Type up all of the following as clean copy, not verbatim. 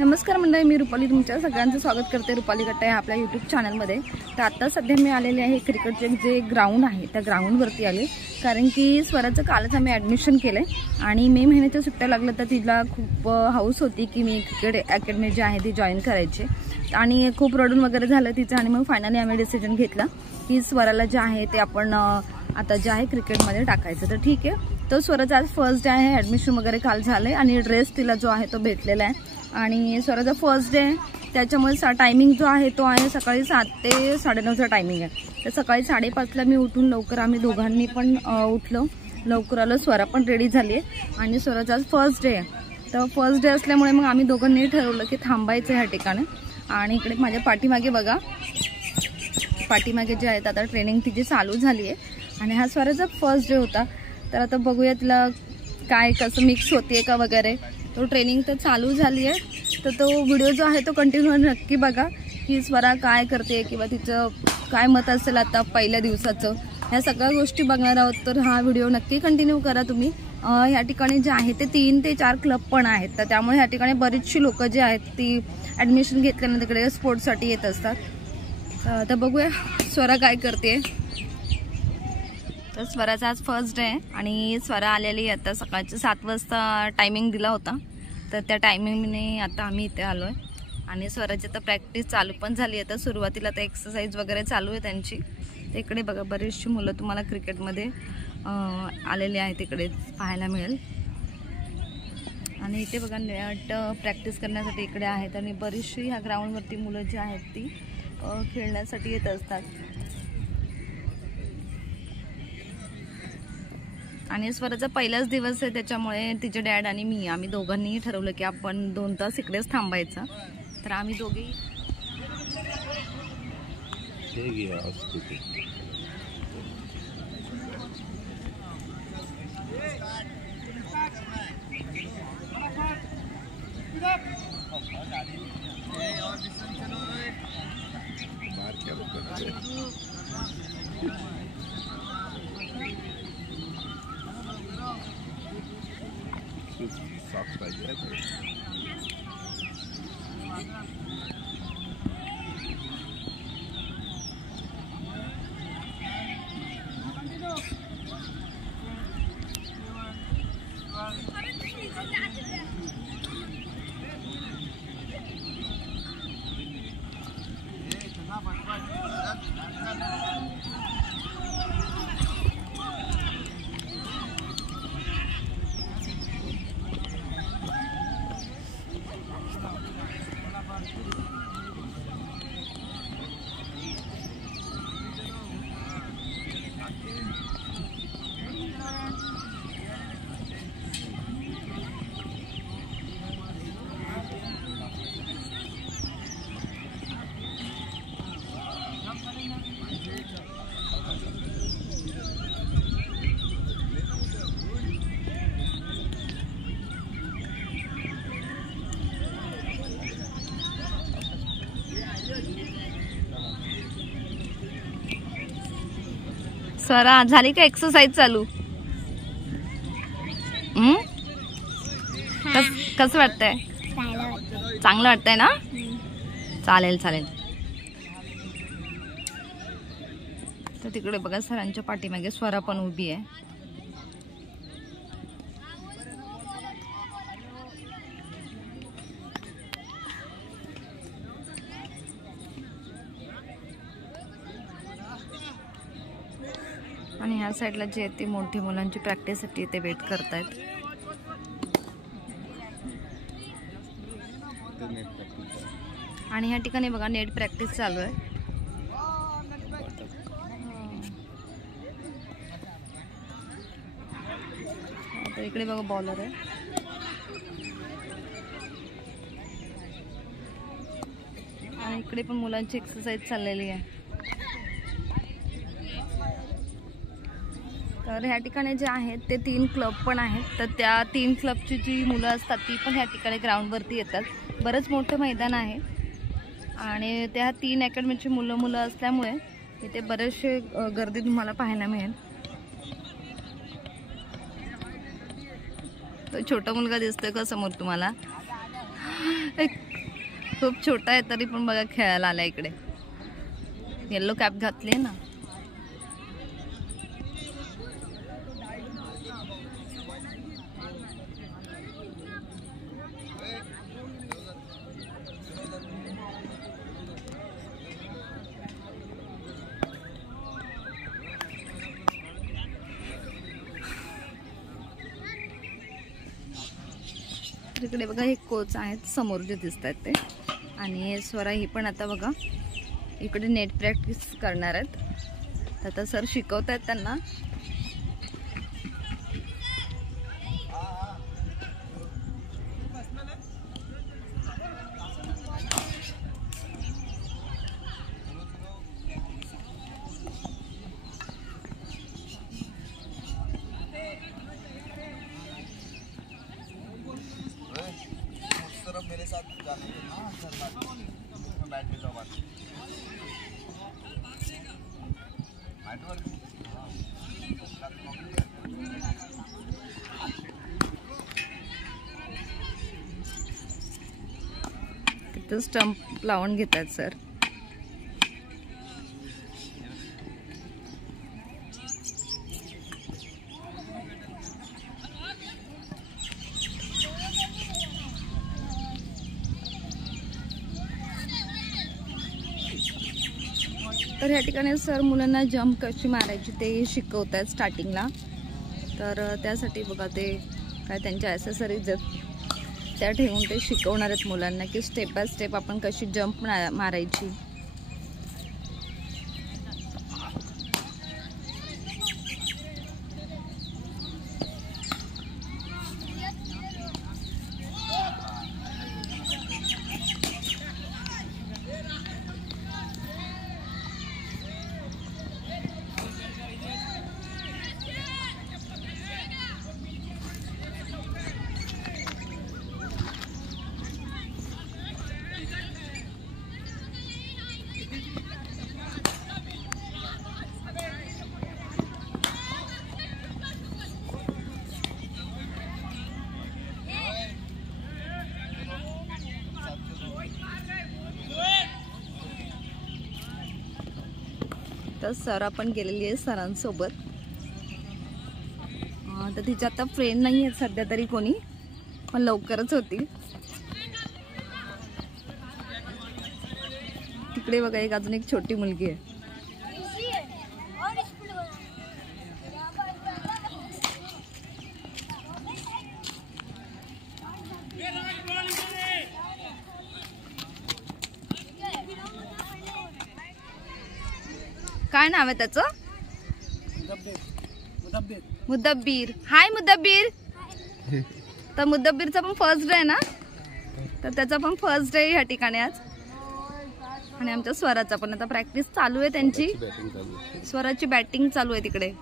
नमस्कार मंडळी, मी रुपाली तुमच्या सगळ्यांचं स्वागत करते रुपाली गट्टा या आपल्या यूट्यूब चॅनलमध्ये। तर आता सध्या मी आलेले आहे क्रिकेटचे जे ग्राउंड आहे त्या ग्राउंडवरती आले, कारण की स्वराचं कालच आम्ही ॲडमिशन केलं आहे आणि मे महिन्याच्या सुट्ट्या लागल्या तर तिला खूप हाऊस होती की मी क्रिकेट अकॅडमी जी आहे ती जॉईन करायची आणि खूप रडून वगैरे झालं तिचं आणि मग फायनली आम्ही डिसिजन घेतला की स्वराला जे आहे ते आपण आता जे आहे क्रिकेटमध्ये टाकायचं। तर ठीक आहे, तो स्वराचा आज फर्स्ट डे आहे, ॲडमिशन वगैरे काल झालं आणि ड्रेस तिला जो आहे तो भेटलेला आहे आणि स्वराचा फर्स्ट डे आहे त्याच्यामुळे टायमिंग जो आहे तो आहे सकाळी 7 ते 9:30चा टायमिंग आहे। तर सकाळी 5:30ला मी उठून लवकर आम्ही दोघांनी पण उठलो, लवकर आलो, स्वरा पण रेडी झाली आहे आणि स्वराचा आज फर्स्ट डे आहे। तर फर्स्ट डे असल्यामुळे मग आम्ही दोघांनी ठरवलं की थांबायचं ह्या ठिकाणी। आणि इकडे माझ्या पाठीमागे बघा, पाठीमागे जे आहेत आता ट्रेनिंग तिची चालू झाली आहे आणि हा स्वराचा फर्स्ट डे होता। तर आता बघूया तिला काय कसं मिक्स होते का वगैरे, तो ट्रेनिंग तर चालू झाली आहे। तर तो व्हिडिओ जो आहे तो कंटिन्यू नक्की बघा की स्वरा काय करते किंवा तिचं काय मत असेल आता पहिल्या दिवसाचं, ह्या सगळ्या गोष्टी बघणार आहोत। तर हा व्हिडिओ नक्की कंटिन्यू करा तुम्ही। ह्या ठिकाणी जे आहे ते 3 ते 4 क्लब पण आहेत, तर त्यामुळे ह्या ठिकाणी बरीचशी लोक जे आहेत ती ॲडमिशन घेतल्यानंतर तिकडे स्पोर्ट्ससाठी येत असतात। तर बघूया स्वरा काय करते। तर स्वराचा आज फर्स्ट डे आहे आणि स्वरा आलेली आता सकाळचे 7 वाजता टायमिंग दिला होता, तर त्या टायमिंगने आता आम्ही इथे आलो आहे आणि स्वराची आता प्रॅक्टिस चालू पण झाली आहे। तर सुरुवातीला तर एक्सरसाइज वगैरे चालू आहे त्यांची। तर इकडे बघा बरीचशी मुलं तुम्हाला क्रिकेटमध्ये आलेले आहेत तिकडे पाहायला मिळेल आणि इथे बघा नेट प्रॅक्टिस करण्यासाठी इकडे आहेत आणि बरीचशी ह्या ग्राउंडवरती मुलं जी आहेत ती खेळण्यासाठी येत असतात। आणि स्वराचा पहिलाच दिवस आहे त्याच्यामुळे तिचे डॅड आणि मी आम्ही दोघांनीही ठरवलं की आपण 2 तास इकडेच थांबायचं। तर आम्ही दोघेही स्वरा झाली का एक्सरसाइज चालू? कसं वाटतंय? चांगलं वाटतंय ना? चालेल चालेल। तर तिकडे बघा सरांच्या पाठीमागे स्वरा पण उभी आहे। आणि ह्या साईडला जे ते मोठी मुलांची प्रॅक्टिससाठी ते वेट करतायत। आणि ह्या ठिकाणी बघा नेट प्रॅक्टिस चालू आहे। आता इकडे बघा बॉलर आहे आणि इकडे पण मुलांची एक्सरसाइज चाललेली आहे। तर ह्या ठिकाणी जे आहेत ते 3 क्लब पण आहेत, तर त्या 3 क्लबची जी मुलं असतात ती पण ह्या ठिकाणी ग्राउंडवरती येतात. बरंच मोठं मैदान आहे आणि त्या 3 अकॅडमीची मुलं असल्यामुळे इथे बरेचसे गर्दी तुम्हाला पाहायला मिळेल. तो छोटा मुलगा दिसतोय का समोर तुम्हाला? खूप छोटा आहे तरी पण बघा खेळायला आला इकडे. येलो कॅप घातली आहे ना. इकडे बघा हे कोच आहेत समोर जे दिसत आहेत ते, आणि स्वरा ही पण आता बघा इकडे नेट प्रॅक्टिस करणार आहेत. तर आता सर शिकवत आहेत त्यांना. मेरे साथ जाना है बैठ के जाओ तिथं स्टंप लावून घेतात सर. तर ह्या ठिकाणी सर मुलांना जंप कशी मारायची ते शिकवत आहेत स्टार्टिंगला. तर त्यासाठी बघा ते काय त्यांच्या ॲसेसरीज त्या ठेवून ते शिकवणार आहेत मुलांना की स्टेप बाय स्टेप आपण कशी जंप मारायची. तर सर आपण गेलेली आहे सरांसोबत. तर तिच्या आता फ्रेंड नाही आहेत सध्या तरी कोणी, पण लवकरच होतील. तिकडे बघा एक अजून एक छोटी मुलगी आहे. काय नाव आहे त्याचं? मुदब्बीर. हाय मुदब्बीर. तर मुदब्बीरचा पण फर्स्ट डे आहे ना, तर त्याचा पण फर्स्ट डे ह्या ठिकाणी आज. आणि आमच्या स्वराचा पण आता प्रॅक्टिस चालू आहे त्यांची. स्वराची बॅटिंग चालू आहे तिकडे.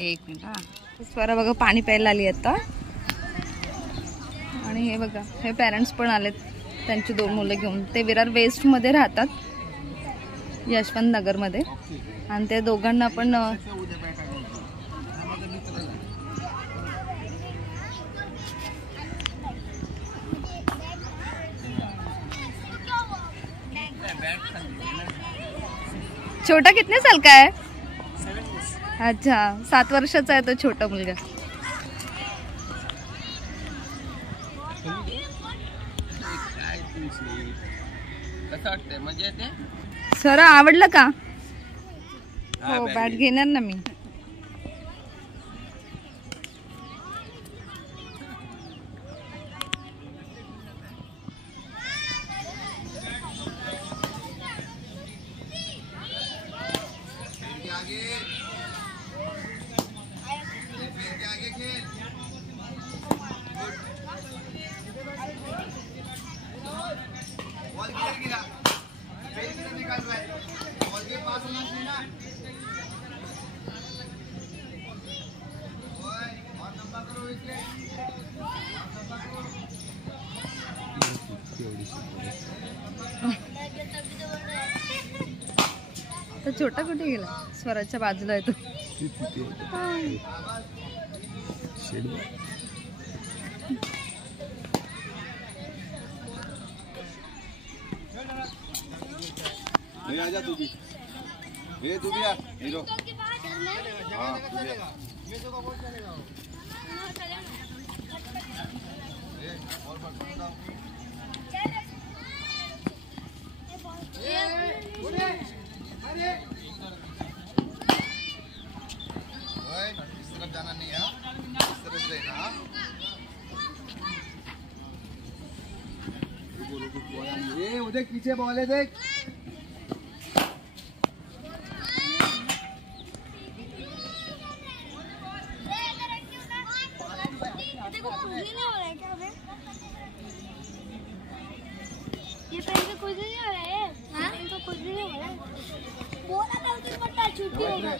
एक मिनिट. स्वरा बघा पाणी प्यायला आली आता. आणि हे बघा हे पेरेंट्स पण आलेत त्यांची 2 मुलं घेऊन. ते विरार वेस्ट मध्ये राहतात, यशवंत नगर मध्ये. आणि ते दोघांना पण छोटा कितने साल का है? अच्छा, 7 वर्षाचा आहे तो छोटा मुलगा. कसं वाटतंय? म्हणजे ते सर आवडलं का? हो, बॅट घेणार ना मी. तो छोटा कुठे गेला? स्वराच्या बाजूला येतो. आजा तू भी. ये तू भी आ हीरो. हाँ तू भी आ. इस तरफ जाना नहीं है, इस तरफ रहना. ये उधर पीछे बॉल है देख. ये पेन से कुछ नहीं हो रहा है. हाँ इनको कुछ नहीं हो रहा है. बोला था उधर मत छुट्टी होगा.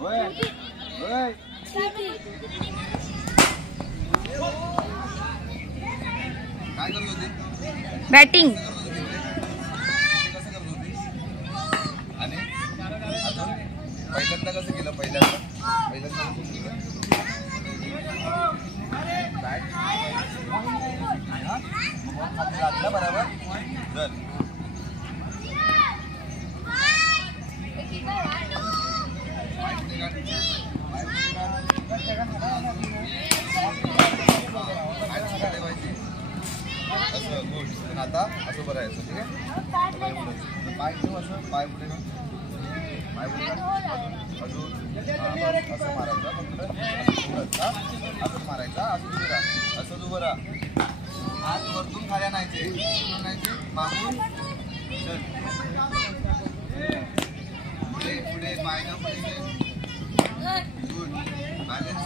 ओए ओए काय करत होती? बॅटिंग. कसं करत होती? आणि अजून पहिल्यांदा कसं केलं? पहिल्यांदा कसं केलं? बॅट लागला बरोबर. चल असं गुड. पण आता असं बरं आहे. ठीक आहे. पाय ठेव असं. पाय पुढे पाय पुढे अजून असं मारायचं. फक्त असं मारायचा. असं उभं राहा. हात वरतून खाली आणायचे. मागून चल. पुढे पुढे पाय ना पुढे. गुड. बॅलन्स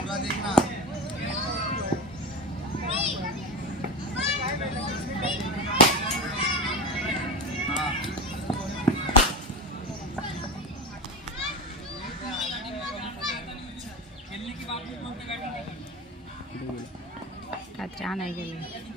पूरा देखना। रात्री आणाय गेले.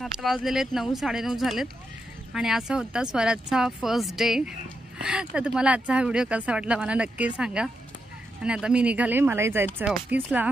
आता वाजलेले आहेत 9, 9:30 झालेत आणि असा होता स्वराजचा फर्स्ट डे. तर तुम्हाला आजचा हा व्हिडिओ कसा वाटला मला नक्की सांगा. आणि आता मी निघाले, मलाही जायचं आहे ऑफिसला.